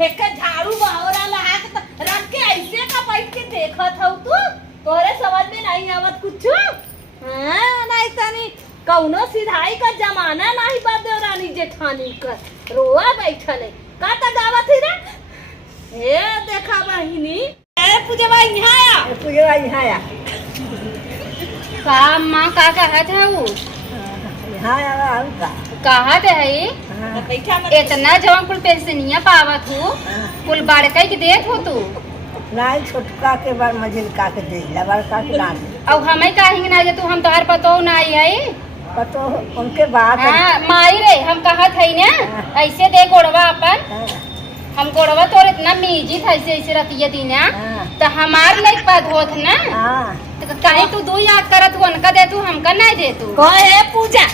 हेके झाड़ू बहरा लहा के रख के ऐसे का बैठ के देखत हौ तू। तोरे समझ में नहीं आवत कुछ। हां नहीं तनी कौनो सिधाई का जमाना नहीं बा देवरानी जेठानी का। रोआ बैठल है का त गावत ही रे। ए देखा बहिनी ए पूजवा यहाँ आया। पूजवा यहाँ आया। का माँ का कहत है वो यहाँ आया हम का कहत है बैठा मत इतना जवान कुल पेंशनिया पावत हो कुल बड़का के देत हो तू नहीं छोटका के बार मझिलका के दे ला बड़का के ना दे। अब हमें काहे ना जे तू हम तोहर पतो नहीं है पतो उनके बात हाँ माई रे हम कहत है ना ऐसे दे गोड़वा अपन हम गोड़वा तोर इतना मीजी था ऐसे ऐसे रतिया दीना तो हमार लाइक बात होत ना तो काहे तू दो याद करत हो उनका दे तू हमका नहीं दे तू कहे पूजा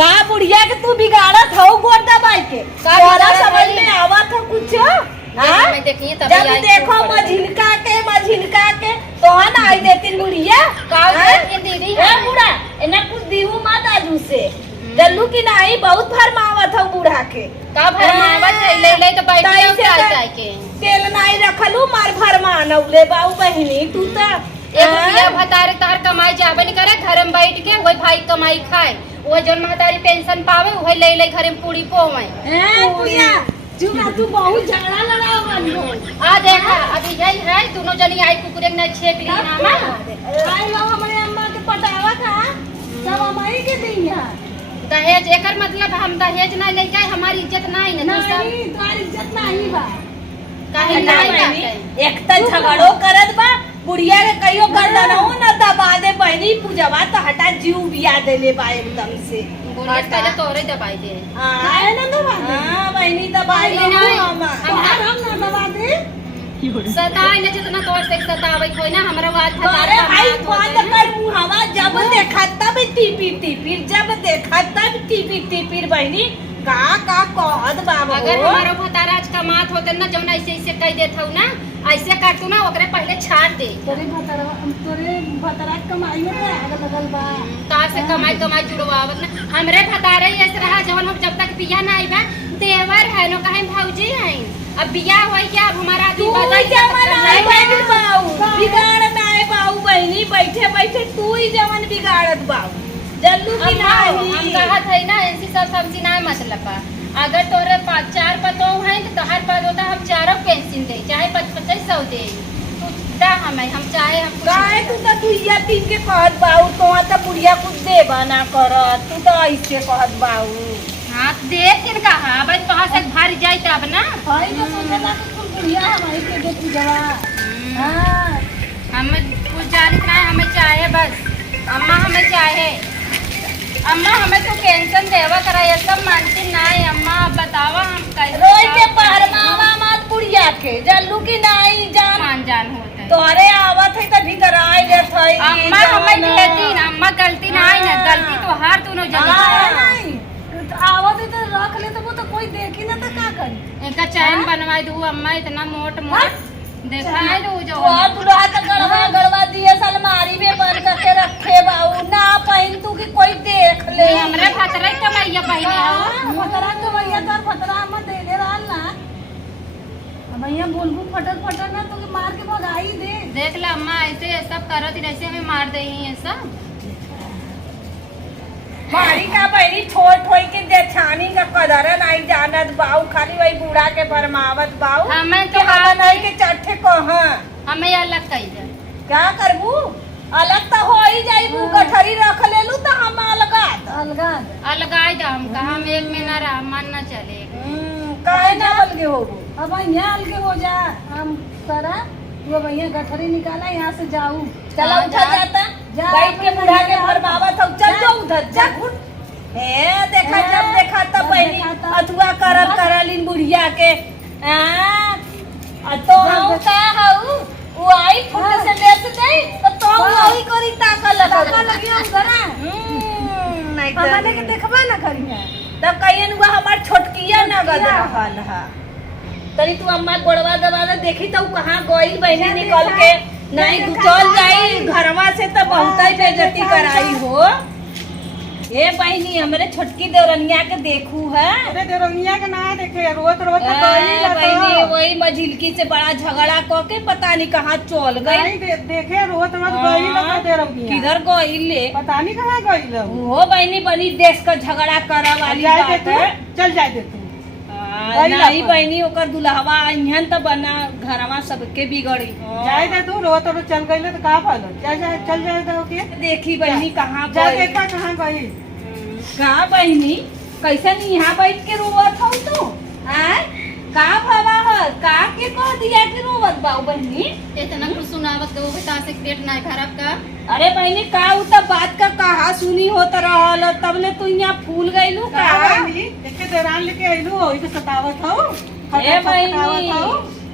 का बुढ़िया के तू बिगाड़त हौ गोड़ दबाई के। तोरा समझ में आवत हो कुछ। हाँ? मैं देखिए तब जब देखो मझिलका के तो ना आई देती बुढ़िया दीदी है बूढ़ा इन्हें कुछ दीहू मत आजू से जल्लू की नहीं बहुत भरमावत हो बूढ़ा के का भरमावत है ले ले तो बैठ जाए के तेल नहीं रखलू मार भरमानौले बाऊ बहिनी तू तो एगो बिया भतारे तार कमाई जाबे नहीं करे घर में बैठ के वही भाई कमाई खाए वो जन महतारी पेंशन पावे वही ले ले घर में पूरी पोवे बुढ़िया जुड़ा तू बहुत झगड़ा लड़ाओ वाली हो। आ देखा अभी यही है दोनों जनी आई कुकुरे ने छेक ली ना मां आई लो हमारे अम्मा के पटावा था सब अम्माई के दिया दहेज एकर मतलब हम दहेज नहीं ले जाए हमारी इज्जत नहीं ना नहीं तुम्हारी इज्जत नहीं बा काहे नहीं एक त झगड़ो करत बा बुढ़िया के कहियो गर्दनौ न दबा दे बहनी पूजवा तो हटा जीव बिया देले बा एकदम से बोलिए पहले तोरे दबाई दे हां ना दबा हां बहनी दबाई ले हम ना दबा दे सताई न जितना तोर से सतावे कोई ना हमरा बात अरे भाई कौन कर मुहावा जब देखा तब टीपी जब देखा तब टीपी बहनी का कहत बाबू अगर हमारो भतारा आज कमात होते ना जौन ऐसे ऐसे कह देत हूं ना ऐसे काटू ना ओकरे पहले छाड़ दे तोरे भतरा कमाई में आग लगल बा तार से कमाई जुड़वावत ना हमरे भतारे ऐसे रहा जवन हम जब तक बिया ना आईबा देवर है नो कहे भौजी है अब बिया होई क्या अब हमारा तू जवन आई बहनी बाऊ बिगाड़ ना है बाऊ बहनी बैठे तू ही जवन बिगाड़त बाऊ जल्लू की नहीं हम कहत है ना ऐसी सब समझी ना मतलब बा अगर तोरे 4 पतो है तो तोहर पद होता हम चारों पेंशन दे चाहे 2500 दे तू दा हम चाहे हम काहे तू तो दुइया तीन के कहत बाऊ तो त बुढ़िया कुछ देबा ना करत तू तो ऐसे कहत बाऊ हां दे फिर कहा बस वहां से भारी जाई तब ना भाई तो सोचला कि तुम बुढ़िया हमारी के दे पूजवा हां हम कुछ जानत नहीं हमें चाहे बस अम्मा हमें चाहे अम्मा हमें तो पेंशन देवा करा ये सब मानती नहीं अम्मा बतावा हम कैसे रोई के पहरमावा मत बुढ़िया के जल्लू की नहीं जान होता है तोरे आवत है त भीतर आई देत है अम्मा हमें देती ना अम्मा गलती नहीं ना गलती तो हार तूनो नहीं आवत है तो रख ले तो वो तो कोई देखी ना तो का करी इनका चैन बनवाई दू अम्मा इतना मोट देखा है दू जो वो दुल्हा का गड़वा दिए अलमारी में बंद करके रखे बाऊ ना पहन तू कि कोई देख ले हमरे भतरा कमाइया पहले हो फतरा कमैया तो फतरा मत देले रहल ना भैया बुलबुल फटल ना तो मार के भगाई दे देख ले अम्मा ऐसे सब करत ही ऐसे हमें मार दे ये सब मारी का बहनी ठोई के जेठानी का कदर नहीं जानत बाऊ खाली वही बूढ़ा के फरमावत बाऊ हमें तो नहीं के चट्ठे कहां हमें अलग कही दे क्या करबू अलग तो हो ही जाइबू गठरी रख लेलू तो हम अलगाई दे हम कहा हम एक में ना रह मन ना चले काहे ना अलगे होबू अब यहाँ अलगे हो जा हम करा वो भैया गठरी निकाला यहाँ से जाऊ चला उठा जाता बैठ के बूढ़ा के फरमावत हो चल जाओ उधर जा ए देखा जब देखा तब बहनी अथुआ करल इन बुढ़िया के तो हम का हऊ वो आई फुट से दे तो वही करी ताकल लगी उधर नहीं हमने के देखबा ना करिया तब कहियन वो हमार छोटकिया नगद रहल है तनी तू अम्मा गोड़वा दबा देखी तो कहाँ गई बहनी निकल के नहीं चल जाई घरवा से तो बहुत ही बेइज्जती कराई हो ए बहनी हमरे छोटकी देवरनिया के देखू है। अरे देवरनिया के ना देखे रोत रोत ए, बहनी वही मझिलकी से बड़ा झगड़ा क के पता नहीं कहाँ चल गई। नहीं देखे रोत रोत गई लगा देवरनिया किधर गई ले पता नहीं कहाँ गई लो। वो बहनी बनी देश का झगड़ा करा वाली बात है। चल जाए दे तू नहीं बहनी ओकर दुल्हवा अइहन त बना घरवा सबके बिगड़ी जाए दे तू रोत रोत चल गई तो का पालो चल जाए दे ओके देखी बहनी कहाँ जा गई देखा कहाँ गई। कहाँ बहनी कैसे नहीं यहाँ बैठ के रोवत हो तू आय का भवा है का के कह दिया कि रोवत बाऊ बहनी। इतना कुछ सुनावत के वो बता से पेट ना खराब का। अरे बहनी का उ त बात का कहा सुनी होत रहल तब ले तू यहाँ फूल गईलू का। देखे देरान लेके आइलू ओही के सतावत हो। ए बहनी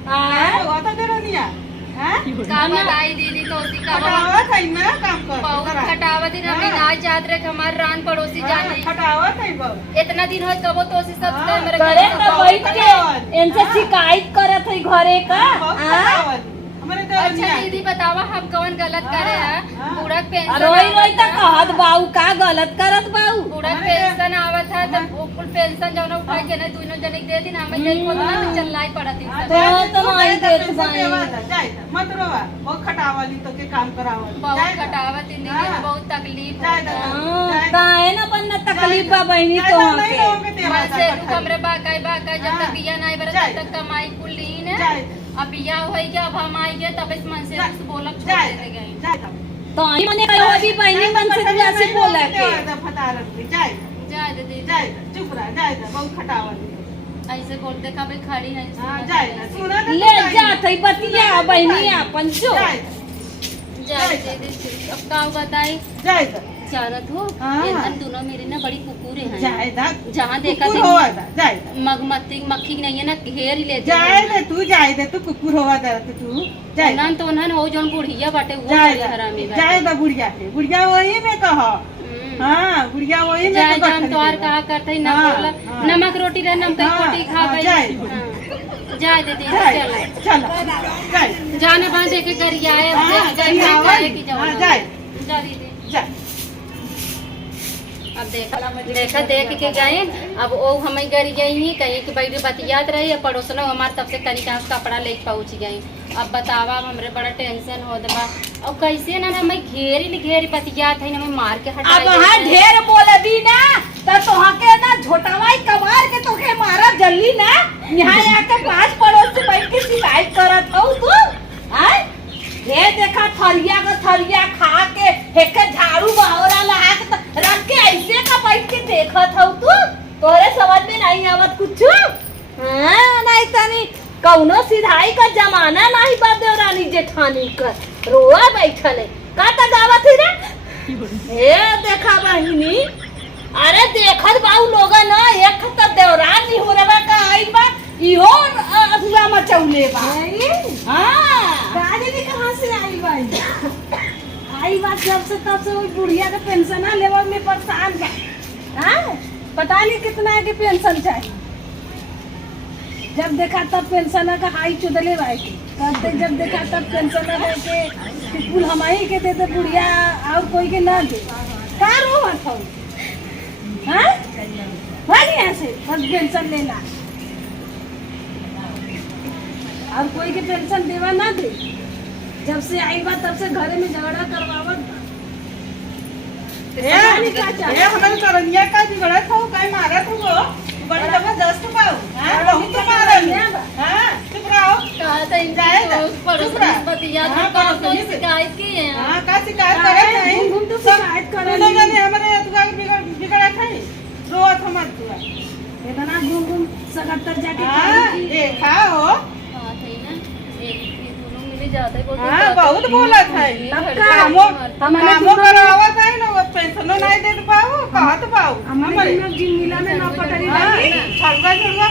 हां वो तो देरनिया हां काम बताई दीदी तो उसी का खटावत है ना काम कर बहुत खटावत दिन हमने ना याद रख हमारे रान पड़ोसी जाने खटावत है बहुत इतना दिन हो कबो तो उसी सब हाँ, मेरे करे त बैठ के इनसे शिकायत करत है घरे का। हमारे अच्छा देरनिया दीदी बतावा हम कौन गलत करे है हाँ। बूढ़ा पेंशन रोई रोई त कहत बाऊ का गलत करत बाऊ। बूढ़ा पेंशन आवत है तो वो कुल पेंशन जौन उठा के ना दोनों जने दे दिन हमें नहीं पता तो चललाई पड़त है तो नहीं देत बाई। जाए मत रोवा बहुत खटावाली तो के काम करावल बहुत खटावत जिंदगी में बहुत तकलीफ काहे ना बनना तकलीफ बा बहनी तो के। से कमरे बाकाई बाकाई जब तक बिया नहीं बरत तब तक कमाई कुल लीन है अब बिया होई गया अब हम आई गए तब इस मन से बोलक छोड़ दे गए तो आई मने कहो अभी बहनी मन से दिया से बोला के जाए दे दीदी जाए चुप रह जाए बहुत खटावाली ऐसे बोलते कभी खड़ी है हां जाए सुना ले जात है बतिया बहनी अपन जो जाए दीदी अब का बताई जाए जानत हो हाँ। ये दोनों मेरे ना बड़ी कुकुरे हैं जाए जहाँ देखा कुकुर होवा जाए मगमत्ती मक्खी नहीं है ना घेर ही लेते जाए दे तू जाए दे तू कुकुर होवा दे तू जाए नन तो नन हो जोन बुढ़िया बाटे वो जाए हरामी जाए दा बुढ़िया के बुढ़िया वही में कह हां बुढ़िया वही में जाए हम तो और कहा करते ही ना हाँ, बोला हाँ। नमक रोटी रहे नमक हाँ, रोटी खा हाँ, गई जाए। हाँ। जाए दे दीदी जाए चलो चलो जाए जाने बा देखे कर आए हाँ, अब करी जाए आवाज। की हाँ, जवान जाए। जा दीदी जाए अब देखा देख के गए अब वो हमें गरी गई ही कहीं कि बैठ बतियात रही पड़ोसन हमारे तब से तरीका कपड़ा लेके पहुँच गई। अब बतावा हमरे बड़ा टेंशन हो दबा अब कैसे ना हमें घेरी बतियात है ना हमें मार के हटा अब वहाँ ढेर बोल दी ना तो तोहा के ना झोटावाई कमार के तोके मारा जल्दी ना यहाँ आके 5 पड़ोस से बैठ के शिकायत करत हो तू आय ये देखा थरिया का थरिया खा के हेके झाड़ू बहरा लगा के तो रख के ऐसे का बैठ के देखत हो तू तोरे समझ में नहीं आवत कुछ। हाँ नहीं तनी कौनो सिधाई का जमाना नहीं बा देवरानी जेठानी का रोआ बैठल है का त गावत है रे ए देखा बहिनी अरे देखत बाऊ लोग ना एक त देवरानी हो रहा का आई बा इहो अधूरा मचौले बा। हां गाड़ी भी कहाँ से आई बाई आई बात जब से तब से वो बुढ़िया का पेंशन ना लेवल में परेशान बा। हाँ पता नहीं कितना है कि पेंशन चाहिए जब देखा तब पेंशन का हाई चुदले भाई के करते जब देखा तब पेंशन है के कुल हमारी के देते बुढ़िया और कोई के ना दे का रो मत हो हाँ भाग यहाँ से बस पेंशन लेना और कोई के पेंशन देवा ना दे जब से आई बात तब से घरे में झगड़ा करवावत ये हमारे करनिया का बिगड़ा था कहीं मारा था वो बड़ा जबरदस्त पाओ हां बहुत मारल हां चुप रहो कहा था जाए दा, पड़ोस चुप रह। बतियात हाँ, का पड़ोस तो में शिकायत की है हां का शिकायत करे नहीं घूम तो शिकायत करे नहीं जाने हमारे तुगा बिगड़ा था रोत हमर तुआ इतना घूम घूम सगत्तर जाके हां देखा हो हाँ थे ना एक दोनों मिले जाते बोलते हां बहुत बोलत है कामो कामो करावत है ना वो पेंशन नहीं देत पाओ कहत पाओ हमारे में जिंदगी में ना पटरी लगी छलवा छलवा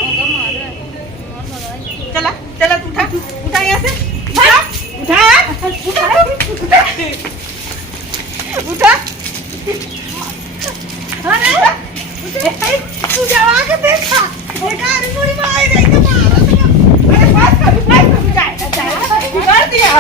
चला चला उठा यहाँ से उठा अरे तू जवा के देखा अरे बुढ़ी माई नहीं तो मारो अरे बस कभी जाए बिगाड़ दिया